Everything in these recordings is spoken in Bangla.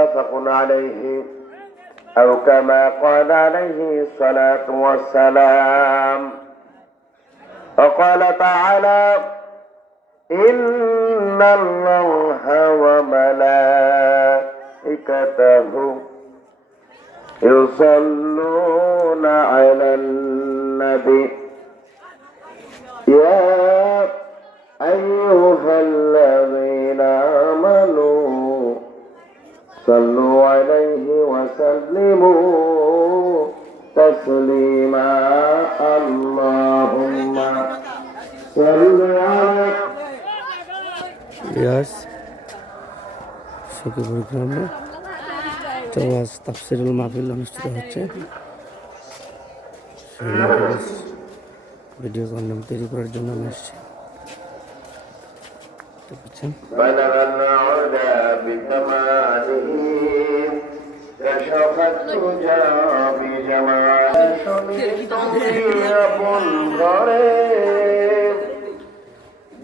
متفق عليه أو كما قال عليه الصلاة والسلام. وقال تعالى: إن الله وملائكته يصلون على النبي يا أيها الذين آمنوا صلوا عليه وسلموا تسليما. اللهم صل على সখীপুর গ্রামে আজ তাফসিরুল মাহফিল অনুষ্ঠিত হচ্ছে। ভিডিও কন্টেন্ট তৈরি করার জন্য আমি এসেছি। بلغ العلا بكماله كشف الدجى بجماله আপন ঘরে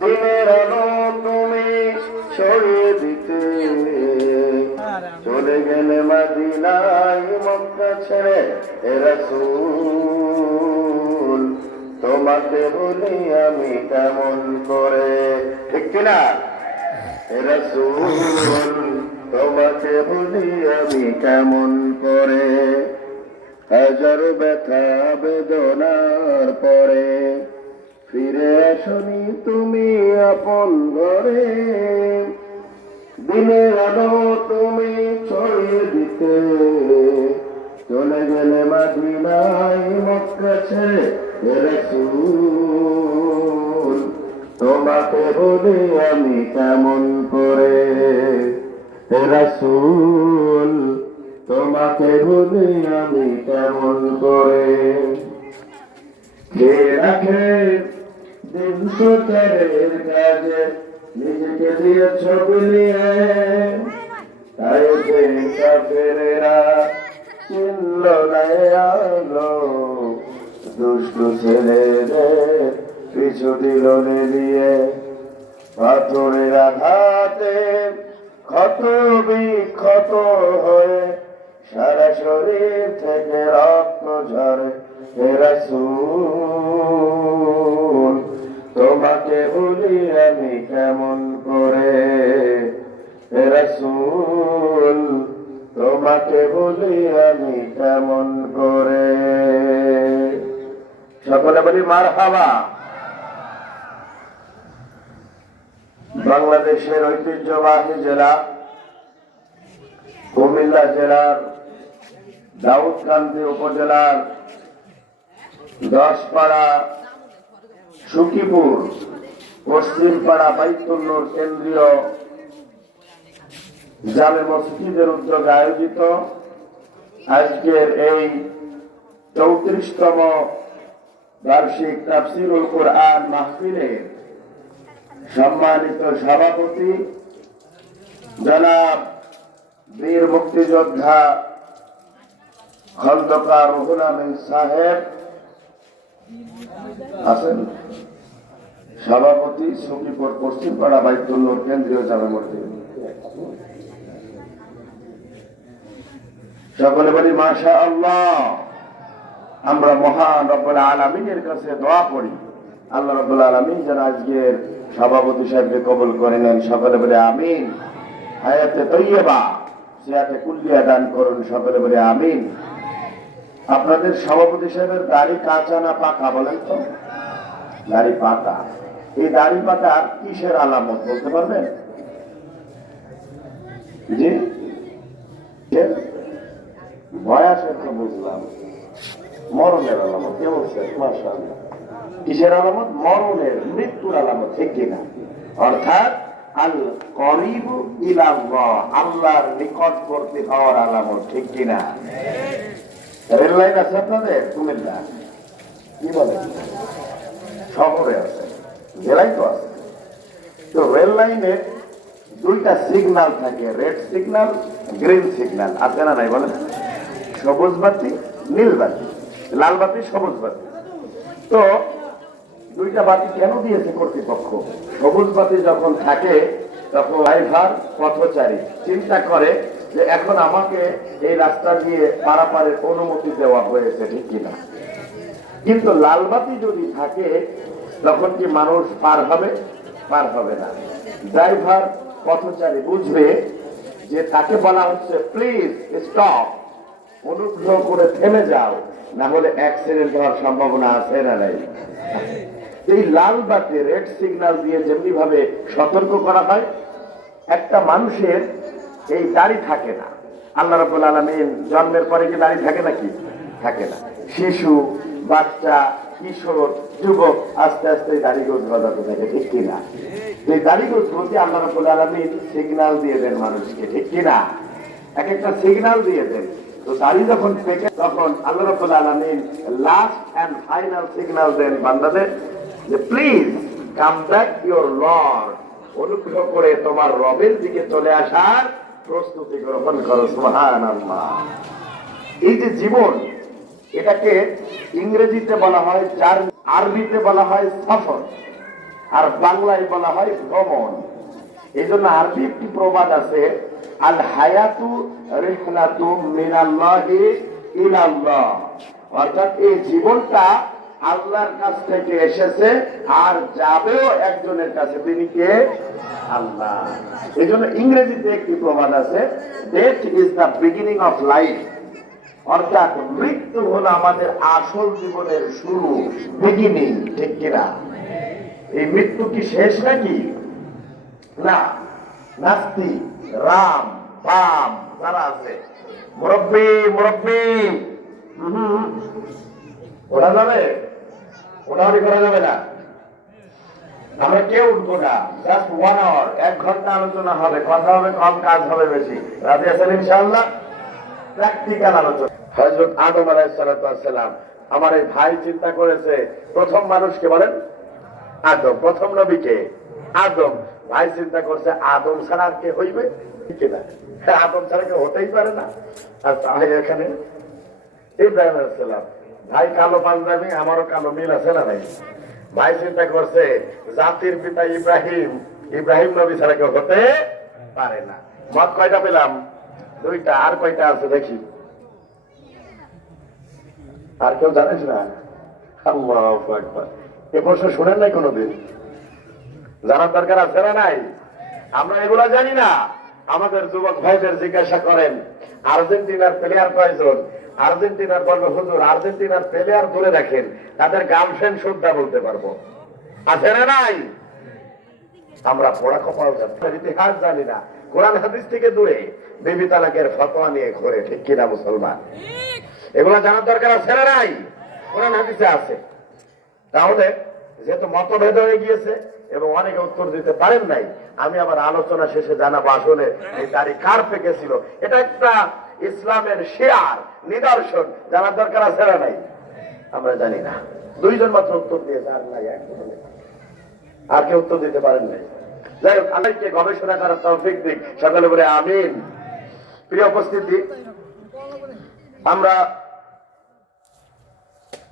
দিনের আলো তুমি ছড়িয়ে দিতে চলে গেলে মদিনায় মক্কা ছেড়ে হে রাসূল তোমাকে বলি আমি কেমন করে, ঠিক কিনা? হে রাসূল তোমাকে বলি আমি কেমন করে, হাজারো ব্যথা বেদনার পরে ফিরে আসনি তুমি আপন ঘরে, দিনের আলো তুমি ছড়িয়ে দিতে চলে গেলে মদিনায় মক্কা ছেড়ে হে রাসূল তোমাকে বলি আমি কেমন করে, হে রাসূল তোমাকে বলি আমি কেমন করে। কে রাখে দিন প্রচারের কাজে নিজেকে দিয়েছ বিলিয়ে, তাই যে কাফেরেরা চিনল না আলো, দুষ্ট ছেলেদের পিছু দিল নিয়ে, পাথরের আঘাতে ক্ষত বিক্ষত হয়ে সারা শরীর থেকে রক্ত ঝরে, হে রাসূল তোমাকে বলি আমি কেমন করে, হে রাসূল তোমাকে বলি আমি কেমন করে। সকলে বলি মারহাবা। বাংলাদেশের ঐতিহ্যবাহী জেলা কুমিল্লা জেলার দাউদকান্দি উপজেলার দশপাড়া সখীপুর পশ্চিমপাড়া বাইতুল নূর কেন্দ্রীয় জামে মসজিদের উদ্যোগে আয়োজিত আজকের এই 34তম বার্ষিক তাফসীরুল কুরআন মাহফিলের সম্মানিত সভাপতি জনাব বীর মুক্তিযোদ্ধা খন্দকার রুহুল আমিন সাহেব আছেন, সভাপতি সখীপুর পশ্চিমপাড়া বাইতুল নূর কেন্দ্রীয় জামে মসজিদ। সকলে বলি মাশাআল্লাহ। আমরা মহান রব্বুল আলামিনের কাছে দোয়া করি আল্লাহ রব্বুল আলামিন যেন আজকের সভাপতি সাহেবকে কবুল করে নেন। সকলে বলে আমিন। হায়াতে তৈয়বা সিয়াতে কুল্লিয়া দান করুন। সকলে বলে আমিন। আপনাদের সভাপতি সাহেবের দাড়ি কাঁচা না পাকা বলেন তো? দাড়ি পাকা। এই দাড়ি পাকা কিসের আলামত বলতে পারবেন? জি বয়সের তো বুঝলাম, মরণের আলামত। কে বলছে? মাশাআল্লাহ। কিসের আলামত? মরণের, মৃত্যুর আলামত, ঠিক কিনা? অর্থাৎ আল করিবু ইলাল্লাহ, আল্লাহর নিকটবর্তী হওয়ার আলামত, ঠিক কিনা? রেল লাইন আছে আপনাদের কুমিল্লা? কি বলেন? শহরে আছে, জেলায় তো আছে। তো রেল লাইনে দুইটা সিগন্যাল থাকে, রেড সিগন্যাল, গ্রিন সিগন্যাল। আছে না নাই বলেন? সবুজ বাতি, নীল বাতি, লাল বাতি, সবুজ বাতি। তো দুইটা বাতি কেন দিয়েছে কর্তৃপক্ষ? সবুজ বাতি যখন থাকে তখন ড্রাইভার পথচারী চিন্তা করে যে এখন আমাকে এই রাস্তা দিয়ে পারাপারের অনুমতি দেওয়া হয়েছে, ঠিক কিনা? কিন্তু লালবাতি যদি থাকে তখন কি মানুষ পার হবে? পার হবে না। ড্রাইভার পথচারী বুঝবে যে তাকে বলা হচ্ছে প্লিজ স্টপ, অনুগ্রহ করে থেমে যাও, না হলে অ্যাক্সিডেন্ট হওয়ার সম্ভাবনা আছে না নাই? এই লাল বাতি রেড সিগন্যাল দিয়ে যেমনি ভাবে সতর্ক করা হয়, একটা মানুষের এই দাড়ি থাকে না। আল্লাহ রাব্বুল আলামিন জন্মের পরে কি দাড়ি থাকে নাকি? থাকে না। শিশু, বাচ্চা, কিশোর, যুবক আস্তে আস্তে দাড়ি গোছ গজাতে থাকে, ঠিক কিনা? এই দাড়ি গোছ প্রতি আল্লাহ রাব্বুল আলামিন সিগন্যাল দিয়ে দেন মানুষকে, ঠিক কিনা? এক একটা সিগন্যাল দিয়ে দেন। তো দাড়ি যখন পেকে তখন আল্লাহ রাব্বুল আলামিন লাস্ট এন্ড ফাইনাল সিগন্যাল দেন বান্দাদের যে please come back your lord, অনুগ্রহ করে তোমার রবের দিকে চলে আসার প্রস্তুতি গ্রহণ করো। সুবহানাল্লাহ। এই যে জীবন, এটাকে ইংরেজিতে বলা হয় জার্নি, আরবিতে বলা হয় সফর, আর বাংলায় বলা হয় ভ্রমণ। এই জন্য আরবি একটি প্রবাদ আছে, আল হায়াতু রিহলাতু মিনাল্লাহি ইলাল্লাহ, অর্থাৎ এই জীবনটা আল্লাহর কাছ থেকে এসেছে আর যাবেও একজনের কাছে, তিনি কে? আল্লাহ। এই জন্য ইংরেজিতে একটি প্রবাদ আছে, death is the beginning of life, অর্থাৎ মৃত্যু হলো আমাদের আসল জীবনের শুরু, বিগিনিং, ঠিক কিনা? এই মৃত্যু কি শেষ নাকি? না। নাস্তি, রাম, বাম যারা আছে, মুরব্বী মুরব্বী, ওরা যাবে? ওঠাউঠি করা যাবে না, আমরা কেউ উঠবো না। জাস্ট 1 আওয়ার, 1 ঘন্টা আলোচনা হবে, কথা হবে কম, কাজ হবে বেশি। রাজি আছেন ইনশাআল্লাহ? প্র্যাকটিক্যাল আলোচনা। হযরত আদম আলাইহিস সালাম, আমার এই ভাই চিন্তা করেছে প্রথম মানুষকে বলেন আদম, প্রথম নবীকে আদম। ভাই চিন্তা করছে আদম ছাড়া আর কে হইবে, ঠিক না? আদম ছাড়া কেউ হতেই পারে না। আর তাহলে এখানে ইব্রাহিম আলাইহিস সালাম, ভাই কালো পাঞ্জাবি, আমারও কালো মিল আছে না ভাই? ভাই চিন্তা করছে জাতির পিতা ইব্রাহিম, ইব্রাহিম নবী ছাড়া কেউ হতে পারে না। মত কয়টা পেলাম? 2টা। আর কয়টা আছে দেখি? আর কেউ জানিস না? আল্লাহু আকবার। এ প্রশ্ন শুনেন নাই কোনোদিন? জানার দরকার আছে না নাই? আমরা এগুলা জানি না। আমাদের যুবক ভাইদের জিজ্ঞাসা করেন আর্জেন্টিনার প্লেয়ার কয়জন? আর্জেন্টিনার বলবো হুজুর আর্জেন্টিনার প্লেয়ার ধরে রাখেন, তাদের গার্লফ্রেন্ড শুদ্ধা বলতে পারবো, আছে না নাই? আমরা পড়া কপাল ইতিহাস জানি না, কোরআন হাদিস থেকে দূরে বিবি তালাকের ফতোয়া নিয়ে ঘোরে, ঠিক কিনা মুসলমান? এগুলা জানার দরকার আছে না নাই? কোরআন হাদিসে আছে। তাহলে যেহেতু মতভেদ হয়ে গিয়েছে এবং অনেকে উত্তর দিতে পারেন নাই, আমি আবার আলোচনা শেষে জানাবো আসলে এই দাড়ি কার পেকেছিল। এটা একটা ইসলামের শেয়ার, নিদর্শন, জানার দরকার আছে না নাই? আমরা জানি না। 2 জন মাত্র উত্তর দিয়েছে, আর নাই একজন, আর কেউ উত্তর দিতে পারেন নাই। যাই হোক, আল্লাহকে গবেষণা করার তৌফিক দিক, সকলে বলে আমিন। প্রিয় উপস্থিতি, আমরা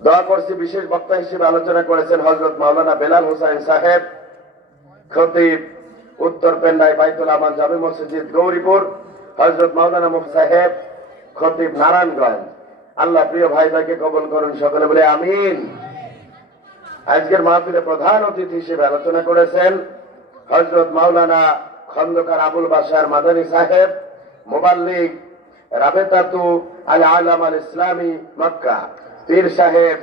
দোয়া করছি। বিশেষ বক্তা হিসেবে আলোচনা করেছেন হযরত মাওলানা বেলাল হোসেন সাহেব, খতিব উত্তর পেন্নাই বাইতুল আমান জামে মসজিদ গৌরীপুর, হযরত মাওলানা মুফতি সাহেব, খতিব নারায়ণগঞ্জ। আল্লাহ প্রিয় ভাইদেরকে কবুল করুন, সকলে বলে আমিন। আজকের মাহফিলে প্রধান অতিথি হিসেবে আলোচনা করেছেন হযরত মাওলানা খন্দকার আবুল বাশার মাদানী সাহেব, মুবাল্লিগ রাবেতাতু আল আলাম আল ইসলামী মক্কা, পীর সাহেব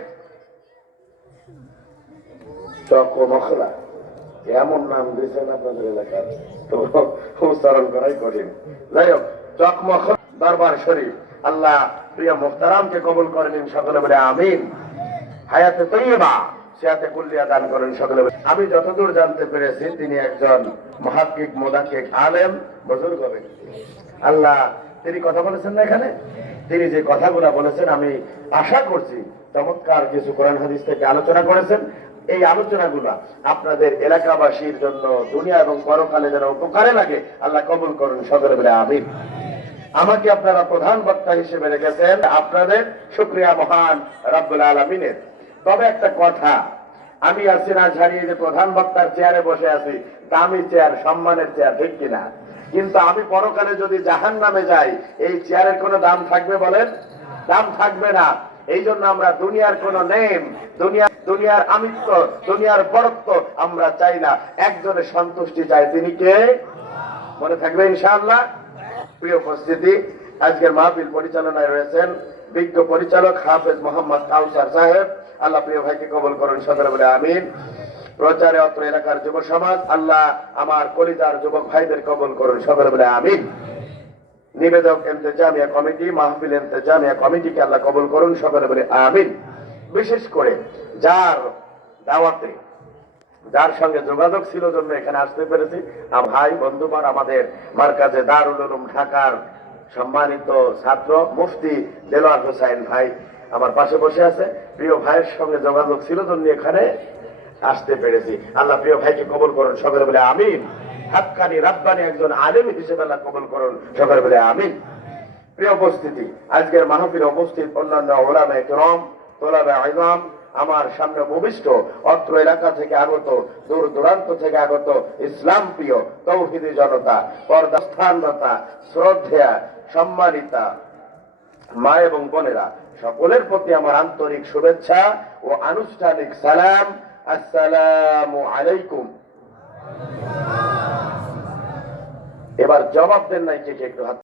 চকমখলা। এমন নাম দিয়েছেন আপনাদের এলাকার, তো উচ্চারণ করাই কঠিন। যাই হোক, চকমখলা দরবার শরীফ। আল্লাহ প্রিয় মুহতারামকে কবুল করেন, সকলে বলে আমিন। হায়াতে তৈয়বা, সিয়াতে কুল্লিয়া দান করেন, সকলে বলে। আমি যতদূর জানতে পেরেছি তিনি একজন মুহাক্কিক, মুদাক্কিক, আলেম, বুজুর্গ ব্যক্তি। আল্লাহ, তিনি কথা বলেছেন না এখানে, তিনি যে কথাগুলো বলেছেন আমি আশা করছি চমৎকার কিছু কোরআন হাদিস থেকে আলোচনা করেছেন। এই আলোচনাগুলো আপনাদের এলাকাবাসীর জন্য দুনিয়া এবং পরকালে যেন উপকারে লাগে, আল্লাহ কবুল করুন, সকলে বলে আমিন। আমাকে আপনারা প্রধান বক্তা হিসেবে রেখেছেন, আপনাদের শুকরিয়া মহান রব্বুল আলামিনের। তবে একটা কথা, আমি আছি না ঝাড়িয়ে যে প্রধান বক্তার চেয়ারে বসে আছি, দামি চেয়ার, সম্মানের চেয়ার, ঠিক কিনা? কিন্তু আমি পরকালে যদি জাহান্নামে যাই, এই চেয়ারের কোনো দাম থাকবে বলেন? দাম থাকবে না। এই জন্য আমরা দুনিয়ার কোন নেম, দুনিয়ার আমিত্ব, দুনিয়ার বড়ত্ব আমরা চাই না। একজনের সন্তুষ্টি চাই, তিনি কে? মনে থাকবে ইনশাআল্লাহ। প্রিয় উপস্থিতি, আজকের মাহফিল পরিচালনায় রয়েছেন বিজ্ঞ পরিচালক হাফেজ মোহাম্মদ কাউসার সাহেব। আল্লাহ প্রিয় ভাইকে কবুল করুন, সকলে বলে আমিন। প্রচারে অত্র এলাকার যুব সমাজ, আল্লাহ আমার কলিজার যুবক ভাইদের কবুল করুন, সকলে বলে আমিন। নিবেদক ইন্তেজামিয়া কমিটি, মাহফিল ইন্তেজামিয়া কমিটিকে আল্লাহ কবুল করুন, সকলে বলে আমিন। বিশেষ করে যার দাওয়াতে, যার সঙ্গে যোগাযোগ ছিল জন্য এখানে আসতে পেরেছি, ভাই বন্ধুবার, আমাদের মার্কাজে দারুল উলুম ঢাকার সম্মানিত ছাত্র মুফতি দেলোয়ার হোসাইন ভাই আমার পাশে বসে আছে। প্রিয় ভাইয়ের সঙ্গে যোগাযোগ ছিল জন্য এখানে আসতে পেরেছি। আল্লাহ প্রিয় ভাইকে কবুল করুন, সকলে বলে আমিন। হাক্কানি রাব্বানি একজন আলেম হিসেবে আল্লাহ কবুল করুন, সকলে বলে আমিন। প্রিয় উপস্থিতি, আজকের মাহফিলে উপস্থিত অন্যান্য উলামায়ে কেরাম, তোলাবে ইলম, আমার সামনে ভূমিষ্ঠ, অত্র এলাকা থেকে আগত, দূর দূরান্ত থেকে আগত ইসলাম প্রিয় তৌহিদি জনতা, পর্দাস্থানরতা, শ্রদ্ধেয়া, সম্মানিতা মা এবং বোনেরা, সকলের প্রতি আমার আন্তরিক শুভেচ্ছা ও আনুষ্ঠানিক সালাম। আসসালামু আলাইকুম। এবার জবাব দেন নাই কে একটু হাত